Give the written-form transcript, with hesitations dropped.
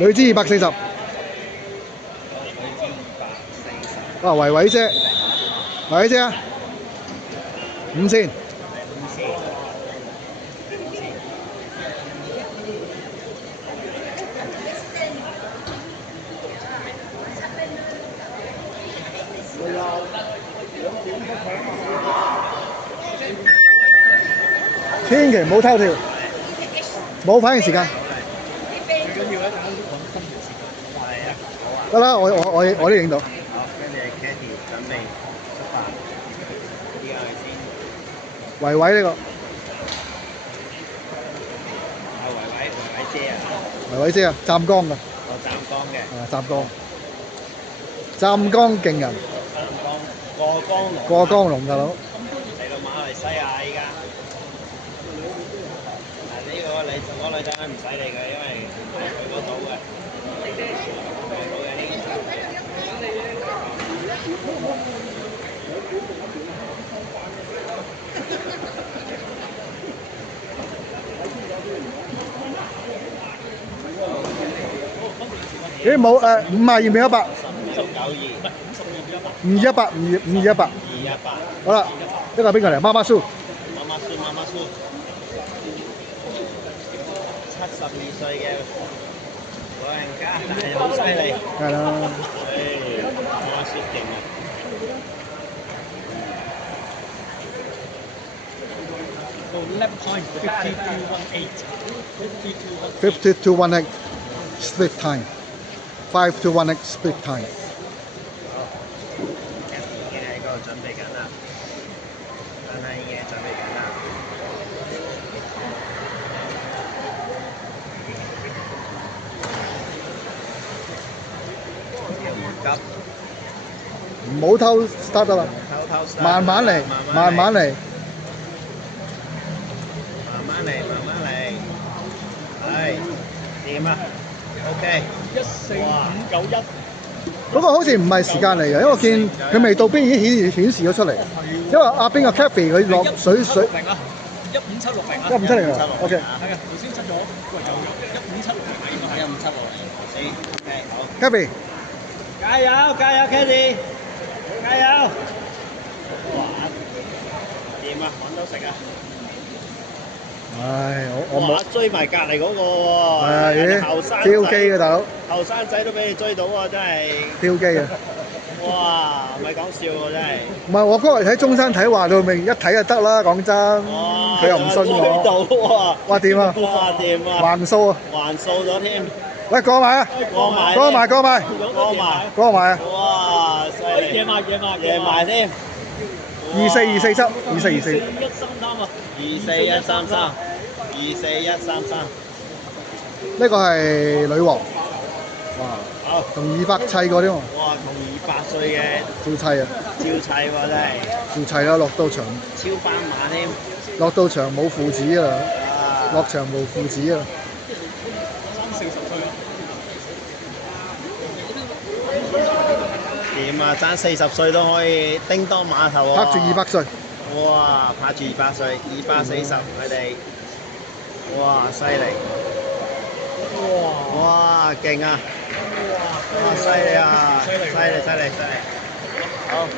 女子240。哇，維維姐，維維姐啊，5000。千祈唔好偷跳，冇反應時間。最緊要咧，講心條線。係啊，好啊。得啦，我都影到。好，跟住 Cathy 準備出發。依家去先。維維呢個。啊，維維姐啊。維維姐啊，湛江㗎。我湛江嘅。湛江。湛江勁人。湛江過江龍。過江龍大佬。嚟到馬來西亞依家。嗱呢個女仔唔使理佢，因為佢嗰島嘅。咦冇50要唔要100？52，100，52，100。好啦，呢個邊個嚟？媽媽蘇。媽媽蘇。72歲嘅老人家，但係好犀利。係啦。媽媽蘇勁啊！Lap time 5218 split time. 5218 split time. 已經喺嗰度準備緊啦，但係已經準備緊啦。唔好偷 start 得啦，慢慢嚟，慢慢嚟。慢慢嚟，係掂啊 ？OK， 14591。嗰個好似唔係時間嚟嘅，因為我見佢未到邊已經顯示咗出嚟。因為阿邊個 Cathy 佢落水15760啊，15760啊 ，OK。係啊，頭先出咗，喂有15760啊，應該係15760。OK， 好。Cathy，加油，Cathy，加油！哇，掂啊，揾到食啊！唉，我冇追埋隔離嗰個喎，係後生挑機嘅大佬，後生仔都俾你追到喎，真係挑機啊！哇，唔係講笑喎，真係。唔係我嗰日喺中山睇話到明一睇就得啦，講真，佢又唔信我。追到喎！哇掂啊！哇掂啊！橫掃啊！橫掃咗添。喂，過埋啊！過埋啊！哇，犀利！夜埋添。24247，呢個係女王。哇！好，同200砌過添喎。哇，同200歲嘅照砌啊！照砌喎，真係。照砌啦，落到場。超斑馬添。落到場冇父子啊！落場冇父子啊！掂啊！爭40歲都可以叮當碼頭喎。拍住200歲。哇！拍住200歲，240佢哋。哇！犀利！哇！勁啊！哇！犀利啊！犀利！好。